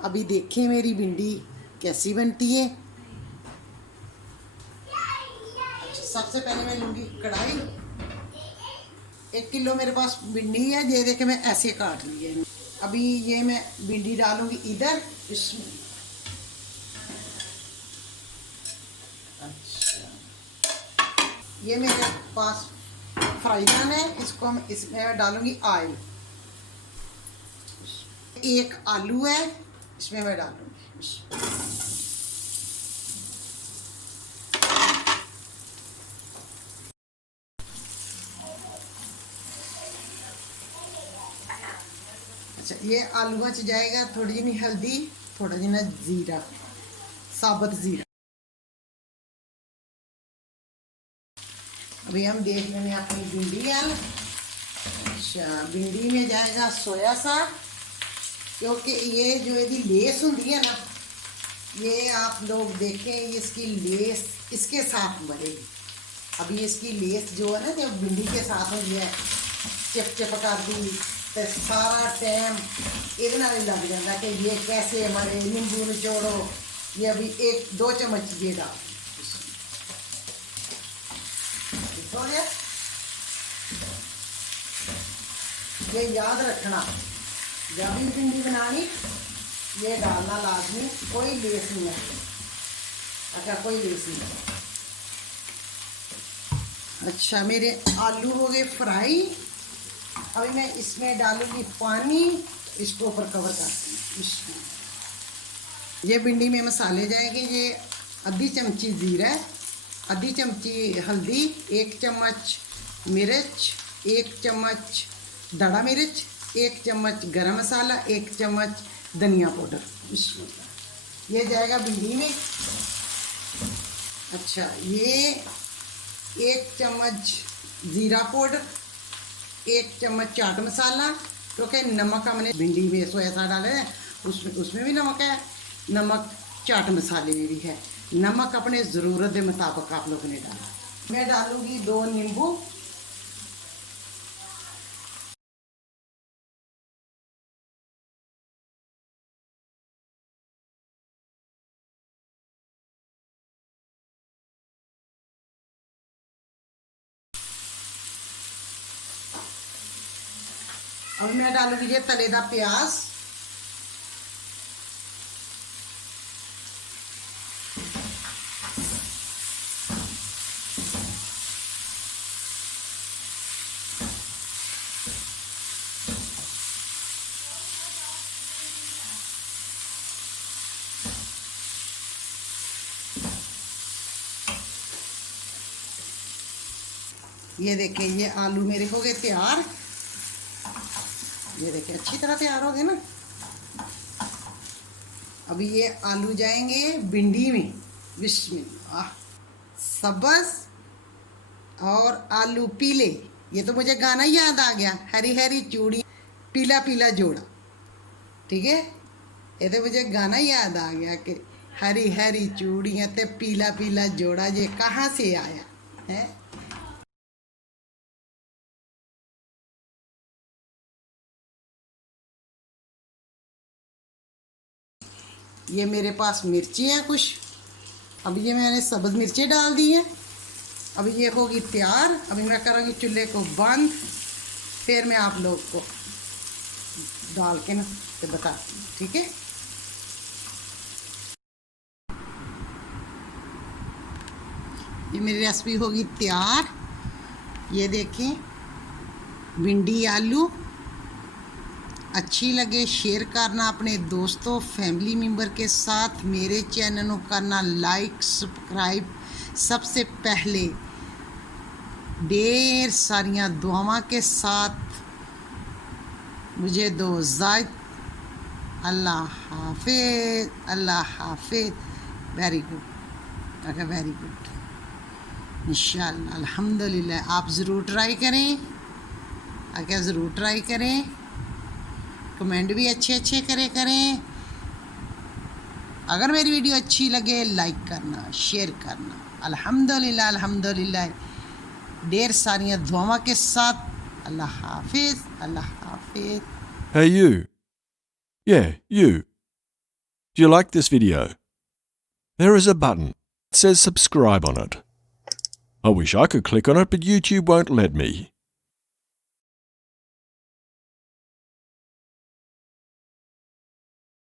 अभी देखें मेरी भिंडी कैसी बनती है। सबसे पहले मैं लूँगी कढ़ाई। 1 किलो मेरे पास भिंडी है, ये देखे मैं ऐसे काट ली है। अभी ये मैं भिंडी डालूंगी इधर इसमें। अच्छा, ये मेरे पास फ्राई पैन है, इसको मैं इसमें डालूंगी ऑयल। एक आलू है, इसमें मैं डालूंगी। अच्छा, ये आलू च जाएगा थोड़ी जी हल्दी, थोड़ा जी ना जीरा, साबुत जीरा। अभी हम देख लेंगे अपनी भिंडी है। अच्छा, भिंडी में जाएगा सोया साग, क्योंकि ये जो यदि लेस होती है ना, ये आप लोग देखें इसकी लेस इसके साथ बढ़ेगी। अभी इसकी लेस जो है ना, जो भिंडी के साथ होती है चिप चिप कर दी, तो सारा टाइम ये लग जाता कि ये कैसे मरे, नींबू निचोड़ो। ये अभी 1-2 चम्मच ये डाल हो गया। ये याद रखना, जब भी भिंडी बनानी ये डालना लाजमी, कोई लेस नहीं है। अच्छा, कोई लेस नहीं है। अच्छा, मेरे आलू हो गए फ्राई। अभी मैं इसमें डालूंगी पानी, इसको ऊपर कवर करती हूँ। ये भिंडी में मसाले जाएंगे। ये आधी चमची जीरा, आधी चमची हल्दी, 1 चम्मच मिर्च, 1 चम्मच दड़ा मिर्च, 1 चम्मच गरम मसाला, 1 चम्मच धनिया पाउडर। ये जाएगा भिंडी में। अच्छा, ये 1 चम्मच जीरा पाउडर, 1 चम्मच चाट मसाला, क्योंकि नमक हमने भिंडी में सोया साग डाले हैं, उसमें भी नमक है, नमक चाट मसाले में भी है। नमक अपने ज़रूरत के मुताबिक आप लोगों ने डाला। मैं डालूंगी 2 नींबू। और मैं डालूंगी ये तले दा प्याज। ये देखिए, ये आलू मेरे हो गए तैयार। ये देखिए अच्छी तरह तैयार हो गए ना। अभी ये आलू जाएंगे भिंडी में। बिस्मिल्लाह। सब्ज़ और आलू पीले। ये तो मुझे गाना याद आ गया, हरी हरी चूड़ी पीला पीला जोड़ा। ठीक है, ये तो मुझे गाना याद आ गया कि हरी हरी चूड़ियाँ ते पीला पीला जोड़ा, ये कहाँ से आया है। ये मेरे पास मिर्ची हैं कुछ। अभी ये मैंने सब्ज़ मिर्ची डाल दी हैं। अभी ये होगी तैयार। अभी मैं करूँगी चूल्हे को बंद, फिर मैं आप लोग को डाल के ना तो बताती हूँ। ठीक है, ये मेरी रेसिपी होगी तैयार। ये देखें, भिंडी आलू। अच्छी लगे शेयर करना अपने दोस्तों फैमिली मेम्बर के साथ। मेरे चैनल को करना लाइक सब्सक्राइब। सबसे पहले ढेर सारियाँ दुआओं के साथ मुझे दो इजाज़त। अल्लाह हाफिज़, अल्लाह हाफिज़। Very good, okay, very good. इंशाअल्लाह अल्हम्दुलिल्लाह। आप ज़रूर ट्राई करें, आगे ज़रूर ट्राई करें। कमेंट भी अच्छे अच्छे करें। अगर मेरी वीडियो अच्छी लगे लाइक करना, शेयर करना। अल्हम्दुलिल्लाह अल्हम्दुलिल्लाह। ढेर सारियाँ दुआओं के साथ। अल्लाह हाफिज़, अल्लाह हाफिज़। Hey, you. Yeah, you. Do you like this video? There is a button that says subscribe on it. I wish I could click on it, but YouTube won't let me.